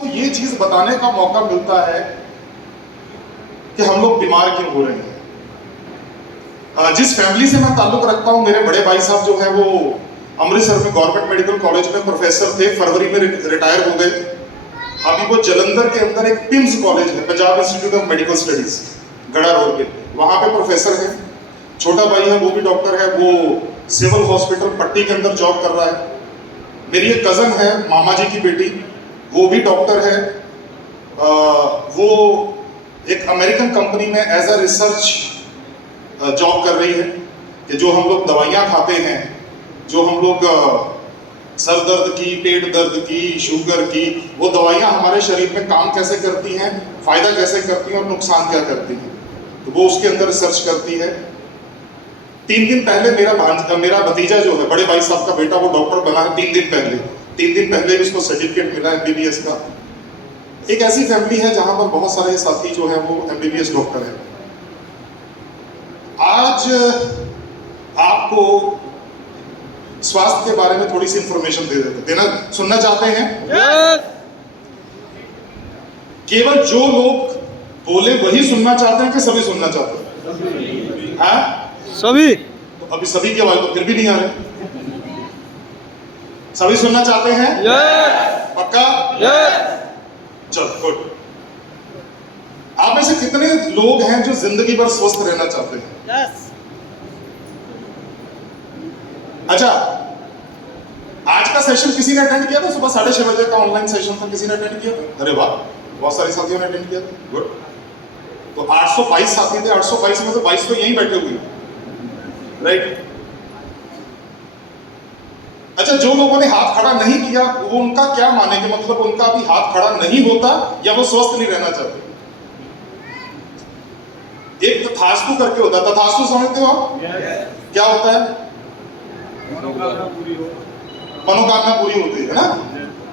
तो ये चीज बताने का मौका मिलता है कि हम लोग बीमार क्यों हो रहे हैं। जिस फैमिली से मैं ताल्लुक रखता हूँ, मेरे बड़े भाई साहब जो है वो अमृतसर में गवर्नमेंट मेडिकल कॉलेज में प्रोफेसर थे, फरवरी में रिटायर हो गए। अभी वो जलंधर के अंदर एक पिम्स कॉलेज है, Punjab institute of medical studies, गड़ा रोड पे, वहां पे प्रोफेसर है। छोटा भाई है, वो भी डॉक्टर है, वो सिविल हॉस्पिटल पट्टी के अंदर जॉब कर रहा है। मेरी एक कजन है, मामा जी की बेटी, वो भी डॉक्टर है। वो एक अमेरिकन कंपनी में एज अ रिसर्च जॉब कर रही है कि जो हम लोग दवाइयाँ खाते हैं, जो हम लोग सर दर्द की, पेट दर्द की, शुगर की, वो दवाइयाँ हमारे शरीर में काम कैसे करती हैं, फायदा कैसे करती हैं और नुकसान क्या करती हैं, तो वो उसके अंदर रिसर्च करती है। 3 दिन पहले मेरा भतीजा जो है, बड़े भाई साहब का बेटा, वो डॉक्टर बना है। 3 दिन पहले उसको सर्टिफिकेट मिला MBBS का। एक ऐसी फैमिली है जहां पर बहुत सारे साथी जो है वो MBBS डॉक्टर है। आज आपको स्वास्थ्य के बारे में थोड़ी सी इंफॉर्मेशन देना सुनना चाहते हैं? केवल जो लोग बोले वही सुनना चाहते हैं कि सभी सुनना चाहते हैं? हाँ, सभी। तो अभी सभी की आवाज तो फिर भी नहीं आ रही। सभी सुनना चाहते हैं? पक्का? चलो गुड। आप में से कितने लोग हैं जो जिंदगी भर स्वस्थ रहना चाहते हैं? अच्छा, आज का सेशन किसी ने अटेंड किया था? सुबह 6:30 बजे का ऑनलाइन सेशन था, किसी ने अटेंड किया था? अरे वाह, बहुत सारे साथियों ने अटेंड किया था। गुड। तो 822 साथी थे, 822 में से 22 तो यहीं बैठे हुए, राइट? अच्छा, जो लोगों ने हाथ खड़ा नहीं किया, वो उनका क्या माने कि मतलब उनका अभी हाथ खड़ा नहीं होता या वो स्वस्थ नहीं रहना चाहते? एक तथास्तु करके होता है, तथास्तु समझते हो आप? क्या होता है? मनोकामना पूरी होती है ना,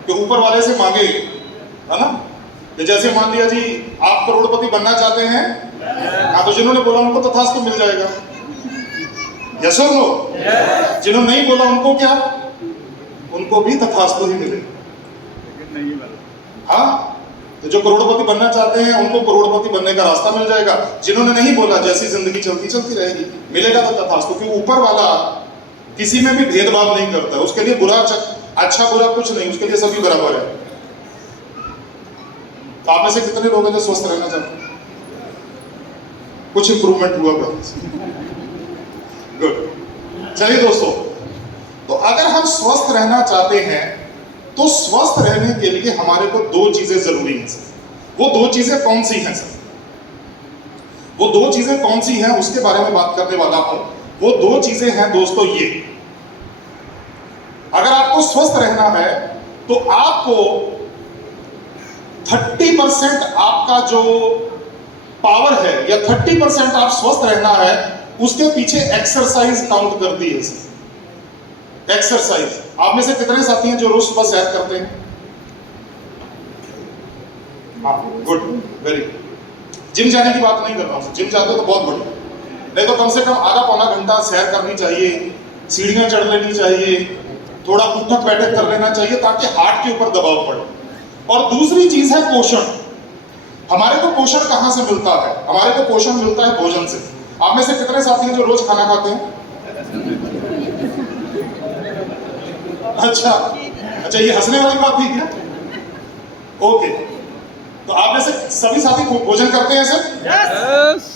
कि ऊपर वाले से मांगे, है ना? जैसे मान लिया जी आप करोड़पति बनना चाहते हैं, हाँ, तो जिन्होंने बोला उनको तथास्तु मिल जाएगा। यस और नो? जिन्होंने नहीं बोला उनको क्या? उनको भी तथास्तु ही मिलेगा। हाँ, तो जो करोड़पति बनना चाहते हैं उनको करोड़पति बनने का रास्ता मिल जाएगा। जिन्होंने नहीं बोला, जैसी जिंदगी चलती रहेगी, मिलेगा तो तथास्तु। क्योंकि ऊपर वाला किसी में भी भेदभाव नहीं करता, उसके लिए बुरा अच्छा बुरा कुछ नहीं, उसके लिए सभी बराबर है। तो आप में से कितने लोग हैं जो स्वस्थ रहना चाहते हैं? कुछ इंप्रूवमेंट हुआ क्या? गुड। चलिए दोस्तों, तो अगर हम स्वस्थ रहना चाहते हैं तो स्वस्थ रहने के लिए हमारे को 2 चीजें जरूरी हैं सर। वो 2 चीजें कौन सी हैं सर? वो 2 चीजें कौन सी हैं उसके बारे में बात करने वाला हूं। वो 2 चीजें हैं दोस्तों ये। अगर आपको स्वस्थ रहना है तो आपको 30% आपका जो पावर है या 30% आप स्वस्थ रहना है, उसके पीछे एक्सरसाइज काउंट करती है सर। एक्सरसाइज। आप में से कितने साथी हैं जो रोज सुबह सैर करते हैं? हाँ, गुड, वेरी गुड। जिम जाने की बात नहीं कर रहा हूं, जिम जाते हो तो बहुत बढ़िया, नहीं तो कम से कम आधा पौना घंटा सैर करनी चाहिए, सीढ़ियां चढ़ लेनी चाहिए, थोड़ा उठक बैठक कर लेना चाहिए ताकि हार्ट के ऊपर दबाव पड़े। और दूसरी चीज है पोषण। हमारे को पोषण कहां से मिलता है? हमारे को पोषण मिलता है भोजन से। आप में से कितने साथी हैं जो रोज खाना खाते हैं? अच्छा, ये हंसने वाली बात थी क्या? ओके, तो आप में से सभी साथी भोजन करते हैं सर? यस।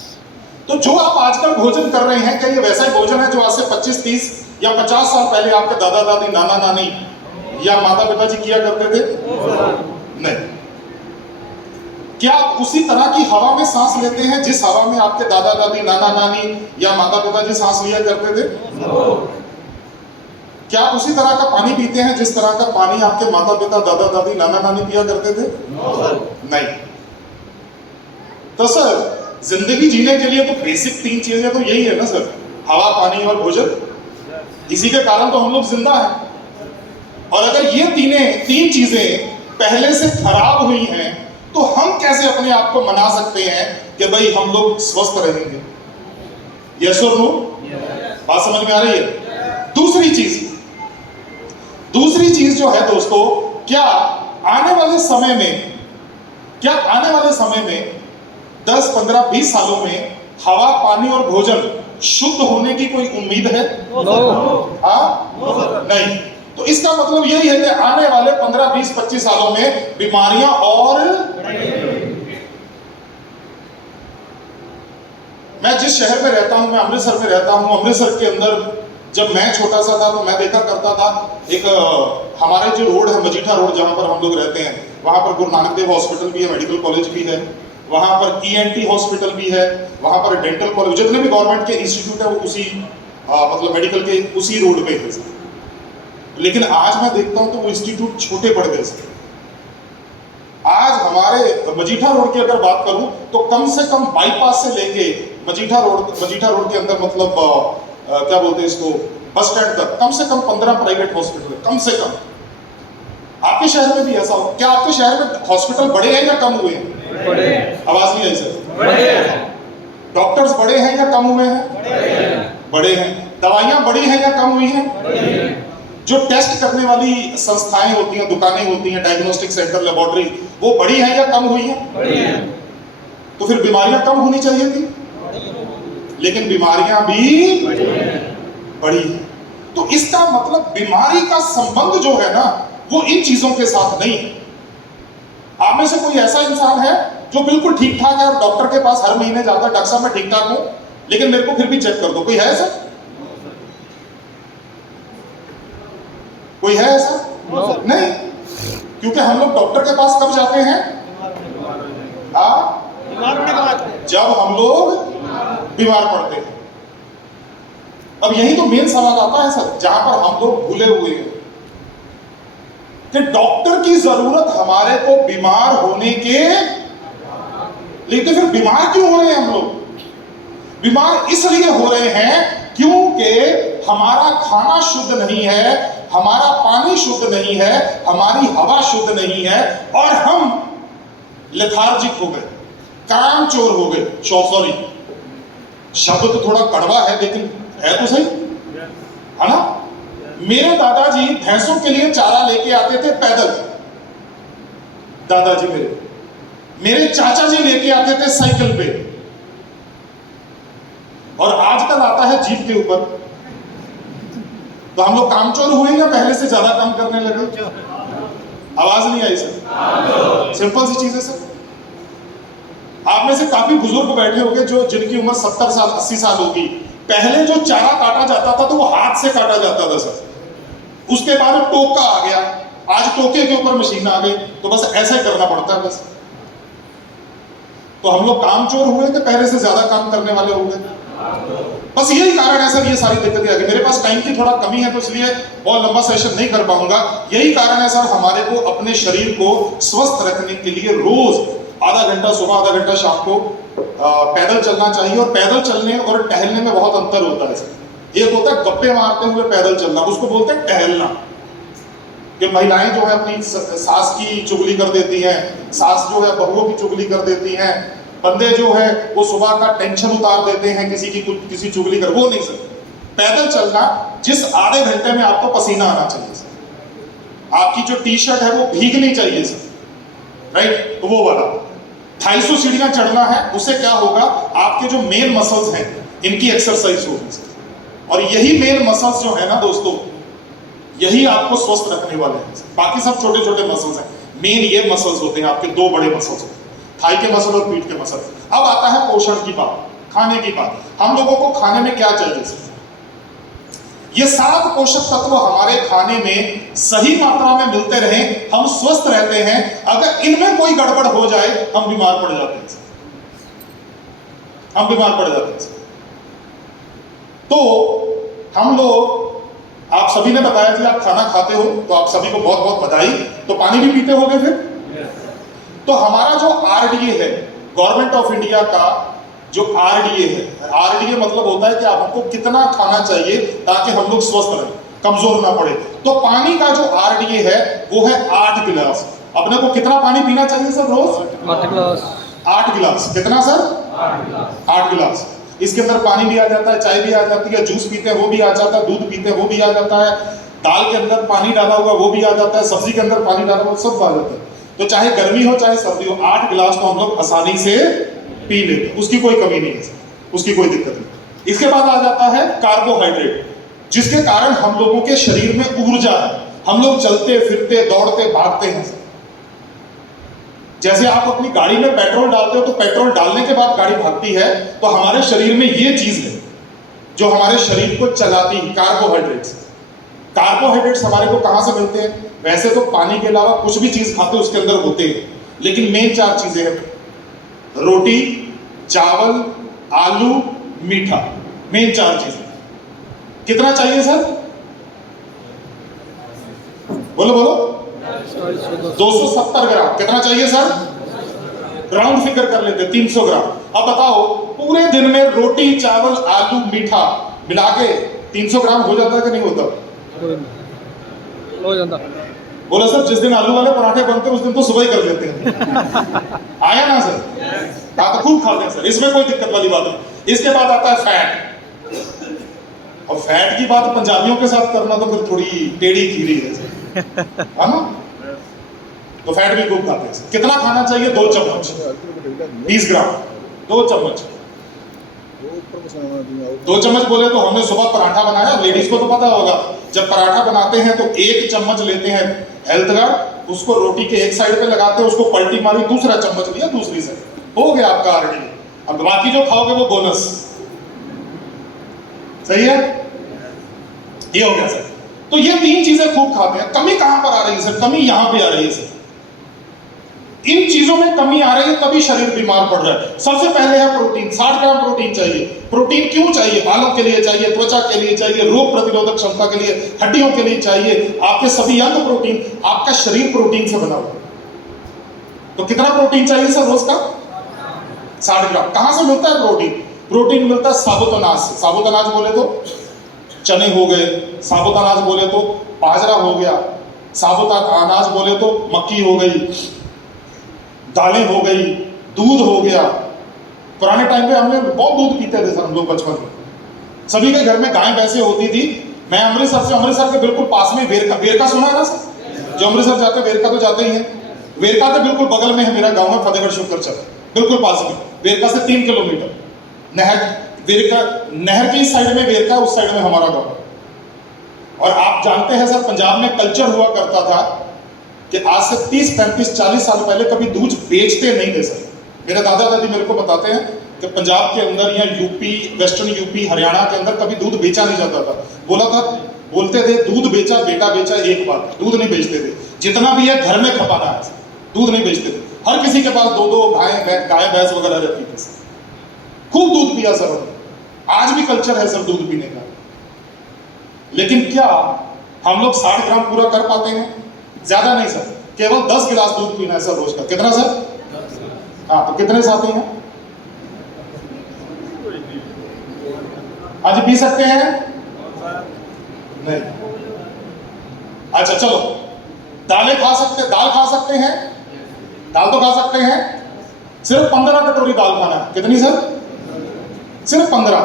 तो जो आप आजकल भोजन कर रहे हैं, क्या ये वैसा ही भोजन है जो आज से 25, 30 या 50 साल पहले आपके दादा दादी, नाना नानी या माता पिता जी किया करते थे? नहीं। क्या आप उसी तरह की हवा में सांस लेते हैं जिस हवा में आपके दादा दादी, नाना नानी या माता पिता जी सांस लिया करते थे? क्या आप उसी तरह का पानी पीते हैं जिस तरह का पानी आपके माता पिता, दादा दादी, नाना नानी पिया करते थे? नहीं। तो सर, जिंदगी जीने के लिए तो बेसिक 3 चीजें तो यही है ना सर, हवा, पानी और भोजन। इसी के कारण तो हम लोग जिंदा हैं। और अगर ये 3 चीजें पहले से खराब हुई हैं तो हम कैसे अपने आप को मना सकते हैं कि भाई हम लोग स्वस्थ रहेंगे? यस और नो? बात समझ में आ रही है? दूसरी चीज जो है दोस्तों, क्या आने वाले समय में, क्या आने वाले समय में 10, 15, 20 सालों में हवा, पानी और भोजन शुद्ध होने की कोई उम्मीद है? नहीं। तो इसका मतलब यही है कि आने वाले 15, 20, 25 सालों में बीमारियां और मैं जिस शहर में रहता हूं, मैं अमृतसर में रहता हूं। अमृतसर के अंदर जब मैं छोटा सा था तो मैं देखा करता था, एक हमारे जो रोड है मजीठा रोड, जहां पर हम लोग रहते हैं, वहां पर गुरु नानक देव हॉस्पिटल भी है, मेडिकल कॉलेज भी है, वहां पर ENT हॉस्पिटल भी है, वहां पर डेंटल कॉलेज, जितने भी गवर्नमेंट के इंस्टीट्यूट है वो उसी मतलब मेडिकल के उसी रोड पे है। लेकिन आज मैं देखता हूं तो वो इंस्टीट्यूट छोटे पड़ गए। आज हमारे मजीठा रोड की अगर बात करूं तो कम से कम बाईपास से लेके मजीठा रोड के अंदर मतलब क्या बोलते हैं इसको, बस स्टैंड तक कम से कम 15 प्राइवेट हॉस्पिटल है, कम से कम। आपके शहर में भी ऐसा हो? क्या आपके शहर में हॉस्पिटल बड़े हैं या कम हुए हैं? बड़े। आवाज नहीं आई सर? बड़े। डॉक्टर्स बड़े हैं या कम हुए हैं? बड़े हैं। दवाइयां बड़ी हैं या कम हुई हैं? बड़े। जो टेस्ट करने वाली संस्थाएं होती हैं, दुकानें होती हैं, डायग्नोस्टिक सेंटर, लेबोरेटरी, वो बड़ी हैं या कम हुई हैं? बड़ी हैं। तो फिर बीमारियां कम होनी चाहिए थी, लेकिन बीमारियां भी बड़ी हैं। तो इसका मतलब बीमारी का संबंध जो है ना, वो इन चीजों के साथ नहीं है। आप में से कोई ऐसा इंसान है जो बिल्कुल ठीक ठाक है और डॉक्टर के पास हर महीने जाता है, डॉक्टर साहब मैं ठीक ठाक हूं लेकिन मेरे को फिर भी चेक कर दो? कोई है ऐसा? कोई है ऐसा? नहीं। क्योंकि हम लोग डॉक्टर के पास कब जाते हैं? जब हम लोग बीमार पड़ते हैं। अब यही तो मेन सवाल आता है सर, जहां पर हम लोग भूले हुए हैं कि डॉक्टर की जरूरत हमारे को बीमार होने के, लेकिन फिर बीमार क्यों हो रहे हैं हम लोग? बीमार इसलिए हो रहे हैं क्योंकि हमारा खाना शुद्ध नहीं है, हमारा पानी शुद्ध नहीं है, हमारी हवा शुद्ध नहीं है, और हम लेथार्जिक हो गए, कामचोर हो गए। सॉरी, शब्द तो थोड़ा कड़वा है लेकिन है तो सही, है ना? मेरे दादाजी भैंसों के लिए चारा लेके आते थे पैदल। दादाजी मेरे चाचा जी लेके आते थे साइकिल पे, और आजकल आता है जीप के ऊपर। तो हम लोग कामचोर हुए या पहले से ज्यादा काम करने लगे? आवाज नहीं आई सर? सिंपल सी चीज है सर। आप में से काफी बुजुर्ग बैठे होंगे जो जिनकी उम्र 70 साल 80 साल होगी। पहले जो चारा काटा जाता था तो वो हाथ से काटा जाता था सर, उसके बाद टोका आ गया, आज टोके के ऊपर मशीन आ गई, तो बस ऐसा ही करना पड़ता है बस। तो हम लोग कामचोर हुए कि पहले से ज्यादा काम करने वाले हो गए? बस यही कारण है सर, ये सारी दिक्कतें आ गई। मेरे पास टाइम की थोड़ा कमी है तो इसलिए बहुत लंबा सेशन नहीं कर पाऊंगा। यही कारण है सर हमारे को अपने शरीर को स्वस्थ रखने के लिए रोज आधा घंटा सुबह, आधा घंटा शाम को पैदल चलना चाहिए। और पैदल चलने और टहलने में बहुत अंतर होता है सर। एक होता है गप्पे मारते हुए पैदल चलना, उसको बोलते हैं टहलना। कि महिलाएं जो है अपनी सास की चुगली कर देती हैं, सास जो है बहुओं की चुगली कर देती हैं, बंदे जो है वो सुबह का टेंशन उतार देते हैं किसी चुगली कर, वो नहीं सर। पैदल चलना, जिस आधे घंटे में आपको पसीना आना चाहिए सर, आपकी जो टी शर्ट है वो भीगनी चाहिए सर, राइट? तो वो वाला 250 सीढ़ियां चढ़ना है, उससे क्या होगा, आपके जो मेन मसल्स हैं इनकी एक्सरसाइज होगी सर। और यही मेन मसल्स जो है ना दोस्तों, यही आपको स्वस्थ रखने वाले हैं। बाकी सब छोटे छोटे मसल्स हैं, मेन ये मसल्स होते हैं आपके, दो बड़े मसल्स होते हैं, थाई के मसल और पीठ के मसल। अब आता है पोषण की बात, खाने की बात। हम लोगों को खाने में क्या चाहिए सर? ये 7 पोषक तत्व हमारे खाने में सही मात्रा में मिलते रहे, हम स्वस्थ रहते हैं। अगर इनमें कोई गड़बड़ हो जाए हम बीमार पड़ जाते हैं, हम बीमार पड़ जाते हैं। तो हम लोग, आप सभी ने बताया कि आप खाना खाते हो, तो आप सभी को बहुत बहुत बधाई। तो पानी भी पीते होगे फिर? तो हमारा जो RDA है, गवर्नमेंट ऑफ इंडिया का जो RDA है, RDA मतलब होता है कि आपको कितना खाना चाहिए ताकि हम लोग स्वस्थ रहें, कमजोर ना पड़े। तो पानी का जो RDA है वो है 8 गिलास। अपने को कितना पानी पीना चाहिए सर रोज? 8 गिलास। 8 गिलास। कितना सर? 8 गिलास। इसके अंदर पानी भी आ जाता है, चाय भी आ जाती है, जूस पीते हैं वो भी आ जाता है, दूध पीते हैं वो भी आ जाता है, दाल के अंदर पानी डाला हुआ वो भी आ जाता है, सब्जी के अंदर पानी डाला हुआ सब आ जाता है। तो चाहे गर्मी हो चाहे सर्दी हो, 8 गिलास तो हम लोग आसानी से पी लेते हैं, उसकी कोई कमी नहीं है, उसकी कोई दिक्कत नहीं। इसके बाद आ जाता है कार्बोहाइड्रेट, जिसके कारण हम लोगों के शरीर में ऊर्जा है, हम लोग चलते फिरते दौड़ते भागते हैं। जैसे आप अपनी गाड़ी में पेट्रोल डालते हो तो पेट्रोल डालने के बाद गाड़ी भागती है, तो हमारे शरीर में ये चीज है जो हमारे शरीर को चलाती है, कार्बोहाइड्रेट्स। कार्बोहाइड्रेट्स हमारे को कहां से मिलते हैं? वैसे तो पानी के अलावा कुछ भी चीज खाते हो उसके अंदर होते हैं, लेकिन मेन 4 चीजें हैं, रोटी, चावल, आलू, मीठा, मेन 4 चीजें। कितना चाहिए सर? बोलो बोलो। 270 ग्राम। कितना चाहिए सर? राउंड फिगर कर लेते, 300 ग्राम। अब बताओ पूरे दिन में रोटी, चावल, आलू, मीठा मिला के 300 ग्राम हो जाता है कि नहीं होता? हो जाता। बोला सर, जिस दिन आलू वाले पराठे बनते हैं उस दिन तो सुबह ही कर लेते हैं। आया ना सर? हाँ, तो खूब खाते हैं सर, इसमें कोई दिक्कत वाली बात नहीं। इसके बाद आता है फैट, और फैट की बात पंजाबियों के साथ करना तो फिर थोड़ी टेढ़ी खीरी है सर, है ना? तो फैट भी खूब खाते हैं। कितना खाना चाहिए? 2 चम्मच, 20 ग्राम, 2 चम्मच। 2 चम्मच बोले तो हमने सुबह पराठा बनाया, लेडीज को तो पता होगा, जब पराठा बनाते हैं तो 1 चम्मच लेते हैं हेल्थ गार्ड, उसको रोटी के एक साइड पे लगाते हैं, उसको पलटी मारी, दूसरा चम्मच लिया दूसरी साइड, हो गया आपका आरडी। अब बाकी जो खाओगे वो बोनस। सही है? ये हो गया सर। तो ये 3 चीजें खूब खाते हैं। कमी कहां पर आ रही है सर? कमी यहां पे आ रही है सर, इन चीजों में कमी आ रही है, तभी शरीर बीमार पड़ रहा है। सबसे पहले है प्रोटीन। 60 ग्राम प्रोटीन चाहिए। प्रोटीन क्यों चाहिए? बालों के लिए चाहिए, त्वचा के लिए चाहिए, रोग प्रतिरोधक क्षमता के लिए, हड्डियों के लिए चाहिए, आपके सभी अंग प्रोटीन, आपका शरीर प्रोटीन से बना हुआ। तो कितना प्रोटीन चाहिए सर रोज का? 60 ग्राम। कहां से मिलता है प्रोटीन? प्रोटीन मिलता है साबुत अनाज से। साबुत अनाज बोले तो चने हो गए, साबुत अनाज बोले तो बाजरा हो गया, साबुत अनाज बोले तो मक्की हो गई, दालें हो गई, दूध हो गया। पुराने टाइम पे हमने बहुत दूध पीते थे सर हम लोग बचपन में। सभी के घर में गाय भैंसें होती थी। मैं अमृतसर के बिल्कुल पास में वेरका, वेरका सुना है ना सर? जो अमृतसर जाते हैं वेरका तो जाते ही हैं। वेरका के बिल्कुल बगल में है मेरा गांव में फतेहगढ़ शुक्रचर, बिल्कुल पास में। वेरका से 3 किलोमीटर नहर, वेरका नहर की इस साइड में वेरका, उस साइड में हमारा गाँव। और आप जानते हैं सर, पंजाब में कल्चर हुआ करता था कि आज से 30, 35, 40 साल पहले कभी दूध बेचते नहीं थे सर। मेरे दादा दादी मेरे को बताते हैं कि पंजाब के अंदर या यूपी, वेस्टर्न यूपी, हरियाणा के अंदर कभी दूध बेचा नहीं जाता था। बोलते थे दूध बेचा बेटा बेचा, एक बात, दूध नहीं बेचते थे। जितना भी है घर में खपाना है, दूध नहीं बेचते थे। हर किसी के पास 2-2 गाय भैंस वगैरह रहती थी। खूब दूध पिया सर, आज भी कल्चर है सर दूध पीने का। लेकिन क्या हम लोग 60 ग्राम पूरा कर पाते हैं? ज्यादा नहीं सर, केवल 10 गिलास दूध पीना है सर रोज का। कितना सर? हाँ, तो कितने साथी हैं? आज पी सकते हैं? नहीं। अच्छा चलो, दालें खा सकते, दाल खा सकते हैं? दाल तो खा सकते हैं। सिर्फ 15 कटोरी दाल खाना है। कितनी सर? सिर्फ 15।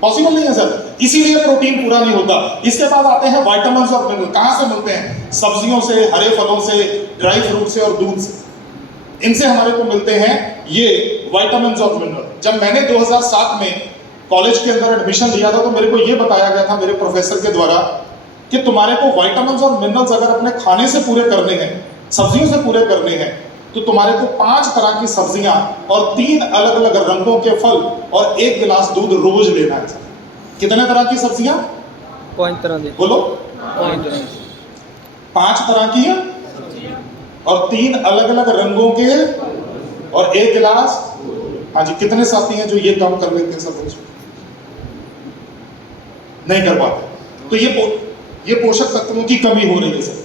पॉसिबल नहीं है सर, इसीलिए प्रोटीन पूरा नहीं होता। इसके बाद आते हैं विटामिन्स और मिनरल। कहां से मिलते हैं? सब्जियों से, हरे फलों से, ड्राई फ्रूट से और दूध से। इनसे हमारे को मिलते हैं ये विटामिन्स और मिनरल। जब मैंने 2007 में कॉलेज के अंदर एडमिशन लिया था तो मेरे को ये बताया गया था मेरे प्रोफेसर के द्वारा कि तुम्हारे को विटामिन्स और मिनरल्स अगर अपने खाने से पूरे करने हैं, सब्जियों से पूरे करने हैं, तो तुम्हारे को 5 तरह की सब्जियां और 3 अलग अलग रंगों के फल और 1 गिलास दूध रोज लेना है। कितने तरह की सब्जियां? 5 तरह की। बोलो। 5 तरह की और 3 अलग अलग रंगों के और 1 गिलास। हाँ जी, कितने साथी हैं जो ये काम कर लेते हैं? सब कुछ नहीं कर पाते। तो ये पोषक तत्वों की कमी हो रही है सर।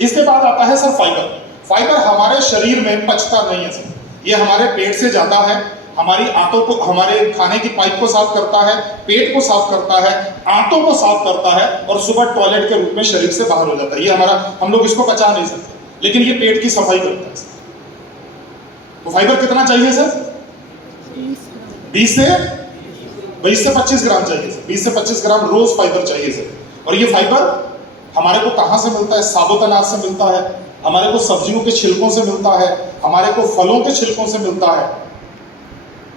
इसके बाद आता है सर फाइबर। फाइबर हमारे शरीर में पचता नहीं है सर। ये हमारे पेट से जाता है, हमारी आंतों को, हमारे खाने की पाइप को साफ करता है, पेट को साफ करता है, आंतों को साफ करता है और सुबह टॉयलेट के रूप में शरीर से बाहर हो जाता है। ये हमारा, हम लोग इसको पचा नहीं सकते, लेकिन ये पेट की सफाई करता है। तो फाइबर कितना चाहिए सर? 20 से 25 ग्राम चाहिए सर। 20 से 25 ग्राम रोज फाइबर चाहिए सर। और ये फाइबर हमारे को कहाँ से मिलता है? साबुत अनाज से मिलता है, हमारे को सब्जियों के छिलकों से मिलता है, हमारे को फलों के छिलकों से मिलता है।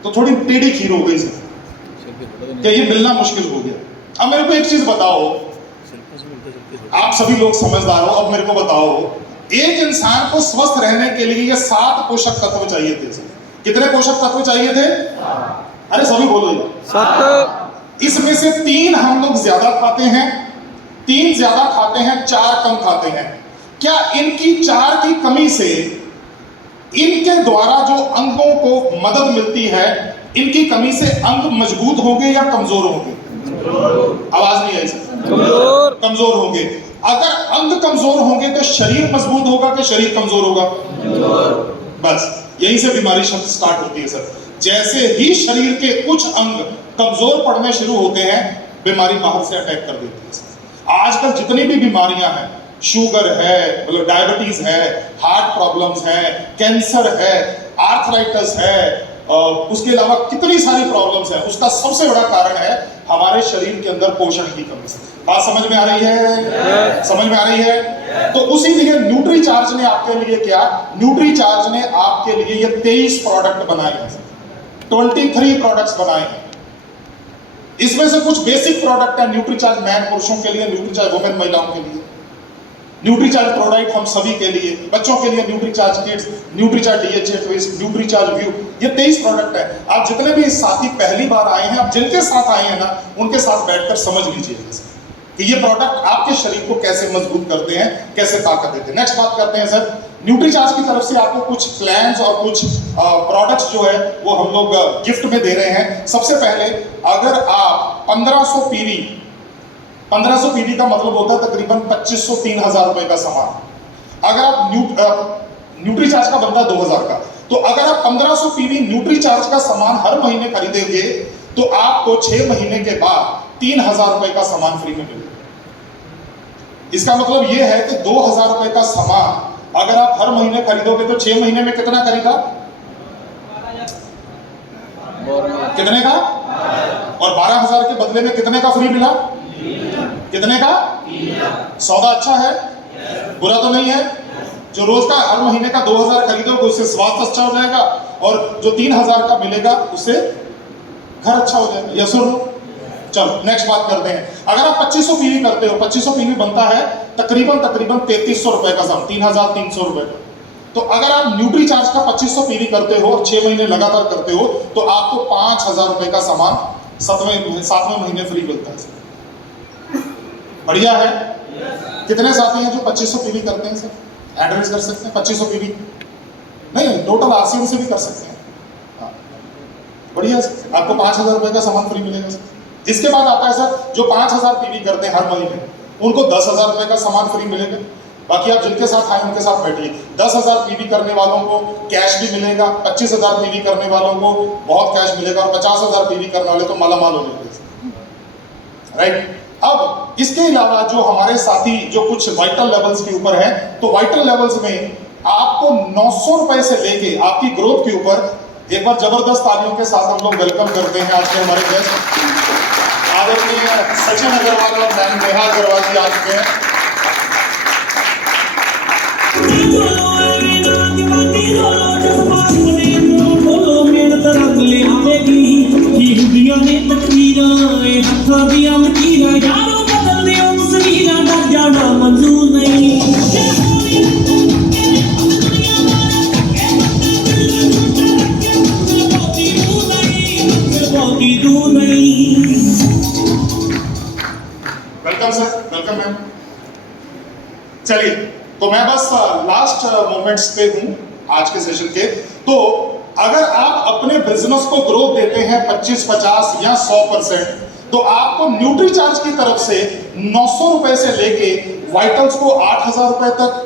तो थोड़ी टेढ़ी खीर हो गई सर कि ये मिलना मुश्किल हो गया। अब मेरे को एक चीज बताओ, आप सभी लोग समझदार हो, अब मेरे को बताओ, एक इंसान को स्वस्थ रहने के लिए ये 7 पोषक तत्व चाहिए थे सर। कितने पोषक तत्व चाहिए थे? अरे सभी बोलो ये 7। इसमें से 3 हम लोग ज्यादा खाते हैं, 3 ज्यादा खाते हैं, 4 कम खाते हैं। क्या इनकी 4 की कमी से इनके द्वारा जो अंगों को मदद मिलती है, इनकी कमी से अंग मजबूत होंगे या कमजोर होंगे? आवाज नहीं आई सर। कमजोर होंगे। अगर अंग कमजोर होंगे तो शरीर मजबूत होगा कि शरीर कमजोर होगा? बस यहीं से बीमारी शब्द स्टार्ट होती है सर। जैसे ही शरीर के कुछ अंग कमजोर पड़ने शुरू होते हैं, बीमारी बाहर से अटैक कर देती है सर। आजकल जितनी भी बीमारियां हैं, शुगर है, मतलब डायबिटीज है, हार्ट प्रॉब्लम्स है, कैंसर है, आर्थराइटिस है, उसके अलावा कितनी सारी प्रॉब्लम्स है, उसका सबसे बड़ा कारण है हमारे शरीर के अंदर पोषण की कमी से। बात समझ में आ रही है? समझ में आ रही है? तो उसी लिए न्यूट्री चार्ज ने आपके लिए क्या, न्यूट्री चार्ज ने आपके लिए ये 23 प्रोडक्ट बनाए हैं, 23 प्रोडक्ट्स बनाए हैं। इसमें से कुछ बेसिक प्रोडक्ट है न्यूट्री चार्ज मैन पुरुषों के लिए, न्यूट्री चार्ज वुमेन महिलाओं के लिए, न्यूट्री चार्ज प्रोडक्ट हम सभी के लिए, बच्चों के लिए nutri charge kids, nutri charge DHA twist, nutri charge view, ये 23 प्रोडक्ट है। आप जितने भी साथी पहली बार आए हैं, आप जिनके साथ आए हैं ना, उनके साथ बैठकर समझ लीजिए कि ये प्रोडक्ट आपके शरीर को कैसे मजबूत करते हैं, कैसे ताकत देते हैं। नेक्स्ट बात करते हैं सर, न्यूट्री चार्ज की तरफ से आपको कुछ प्लान्स और कुछ प्रोडक्ट्स जो है वो हम लोग गिफ्ट में दे रहे हैं। सबसे पहले अगर आप 1500 पीवी, 1500 पीवी का मतलब होता है तकरीबन 2500-3000 रुपए का सामान। अगर आप न्यूट्री चार्ज का बनता है 2000 का, तो अगर आप 1500 पीवी न्यूट्री चार्ज का सामान हर महीने खरीदेंगे तो आपको 6 महीने के बाद 3000 रुपए का सामान फ्री में मिलेगा। इसका मतलब यह है कि 2000 रुपए का सामान अगर आप हर महीने खरीदोगे तो 6 महीने में कितना खरीदा? कितने का? और 12000 के बदले में कितने का फ्री मिला? कितने का? सौदा अच्छा है, बुरा तो नहीं है। जो रोज का हर महीने का 2000 खरीदोगे उससे स्वास्थ्य अच्छा हो जाएगा, और जो 3000 का मिलेगा उससे घर अच्छा हो जाएगा। यस और नो? चलो नेक्स्ट बात करते हैं। अगर आप 2500 पीवी करते हो, 2500 पीवी बनता है तकरीबन 3300 रुपए का सामान, 3300 रुपए का। तो अगर आप न्यूट्री चार्ज का 2500 पीवी करते हो और 6 महीने लगातार करते हो तो आपको 5000 रुपए का सामान 7वें महीने फ्री मिलता है। बढ़िया है। कितने साथी हैं जो 2500 पीवी करते हैं सर? एड्रेस कर सकते हैं 2500 पीवी? नहीं, टोटल आरसीएम से भी कर सकते हैं। हाँ। बढ़िया सर, आपको 5000 रुपए का सामान फ्री मिलेगा सर। इसके बाद आता है सर जो 5000 पीवी करते हैं हर महीने, उनको 10000 रुपए का सामान फ्री मिलेगा। बाकी आप जिनके साथ आए उनके साथ बैठिए। 10000 पीवी करने वालों को कैश भी मिलेगा, 25000 पीवी करने वालों को बहुत कैश मिलेगा, और 50000 पीवी करने वाले तो मालामाल हो जाएंगे। राइट। अब इसके अलावा जो हमारे साथी जो कुछ वाइटल लेवल्स के ऊपर है, तो वाइटल लेवल्स में आपको 900 रुपए से लेके आपकी ग्रोथ के ऊपर, एक बार जबरदस्त तालियों के साथ हम लोग वेलकम करते हैं आज के हमारे गेस्ट आदरणीय सचिन अग्रवाल और मैम नेहा अग्रवाल जी आ चुके हैं। Welcome sir, welcome ma'am. चलिए, तो मैं बस लास्ट मोमेंट्स पे हूं आज के सेशन के। तो अगर आप अपने बिजनेस को ग्रोथ देते हैं 25, 50 या 100%, तो आपको न्यूट्री चार्ज की तरफ से 900 रुपए से लेके वाइटल्स को 8000 रुपए तक,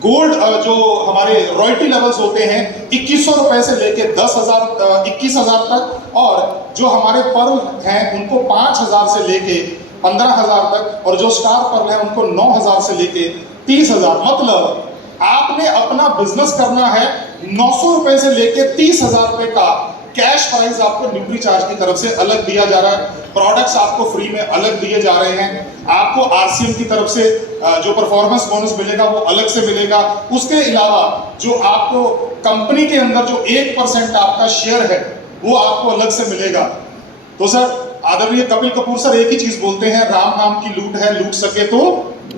गोल्ड जो हमारे रॉयल्टी लेवल्स होते हैं 2100 रुपए से लेके 21,000 तक, और जो हमारे पर्ल हैं उनको 5000 से लेके 15,000 तक, और जो स्टार पर्ल है उनको 9000 से लेके 30,000। मतलब आपने अपना बिजनेस करना है 900 रुपए से लेके 30,000 रुपए का, कैश प्राइस आपको न्यूट्रीचार्ज की तरफ से अलग दिया जा रहा है, प्रोडक्ट्स आपको फ्री में अलग दिए जा रहे हैं, आपको आरसीएम की तरफ से जो परफॉर्मेंस बोनस मिलेगा वो अलग से मिलेगा। उसके अलावा जो आपको कंपनी के अंदर जो 1% आपका शेयर है वो आपको अलग से मिलेगा। तो सर आदरणीय कपिल कपूर सर एक ही चीज बोलते हैं, राम नाम की लूट है, लूट सके तो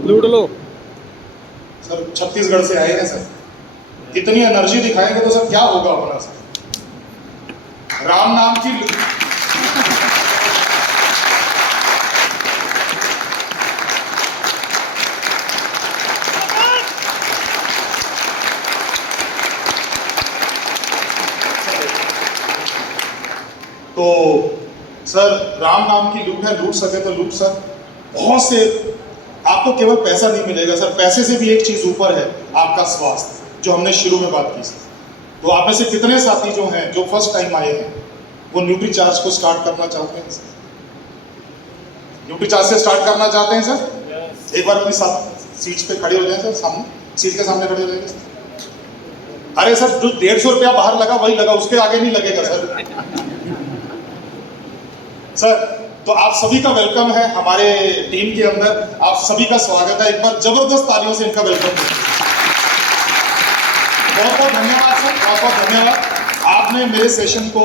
लूट लो। सर छत्तीसगढ़ से आए हैं सर, इतनी एनर्जी दिखाएंगे तो सर क्या होगा अपना सर। राम नाम की तो सर राम नाम की लूट है, लूट सके तो लूट सर। बहुत से आपको केवल पैसा नहीं मिलेगा सर, पैसे से भी एक चीज ऊपर है, आपका स्वास्थ्य, जो हमने शुरू में बात की सर। तो आप में से कितने साथी जो हैं जो फर्स्ट टाइम आए हैं वो न्यूट्रीचार्ज को स्टार्ट करना चाहते हैं सर? न्यूट्रीचार्ज से स्टार्ट करना चाहते हैं सर? एक बार अपनी साथ सीट पे खड़े हो जाएं सर, सामने सीट के सामने खड़े हो जाएंगे सर। अरे सर जो 150 रुपया बाहर लगा वही लगा, उसके आगे नहीं लगेगा सर। सर तो आप सभी का वेलकम है हमारे टीम के अंदर, आप सभी का स्वागत है। एक बार जबरदस्त तालियों से इनका वेलकम करें। बहुत बहुत धन्यवाद सर, बहुत बहुत धन्यवाद। आपने मेरे सेशन को